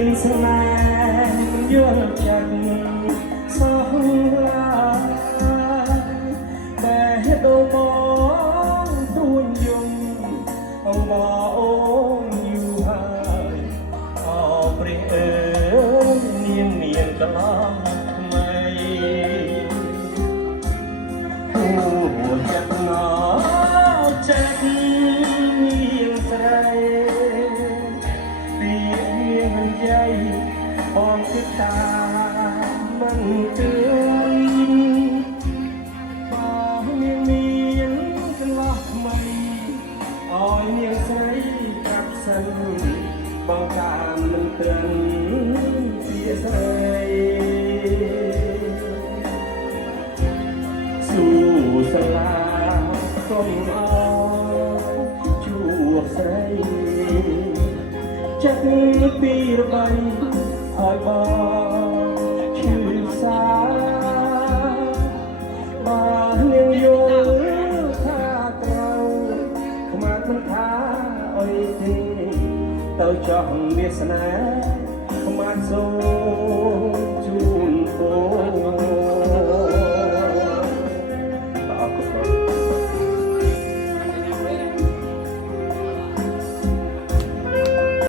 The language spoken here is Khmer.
មានស្នេហ៍យល់ចិត្តសោះឡាដែលដូរមកទួញយំអូនយូរហើយអោព្រះអើយមានកន្លងថ្មីអូចិត្តណោចិត្តនាងស្រីពីនាងយាយបងគិតតាមិនទឿនបងនាងមានកន្លងថ្មីអោយនាងស្រីប្រាប់សិនបងតាមមិនត្រឹមជាស្រីស៊ូសាឡាសូមអរជួបស្រីចិត្តពីរបីឲ្យបងឈឺសាបងនាងយល់ថាត្រូវខ្មាស់មិនថាអីទេទៅចង់វាសនាខ្មាស់សូមជូនពរ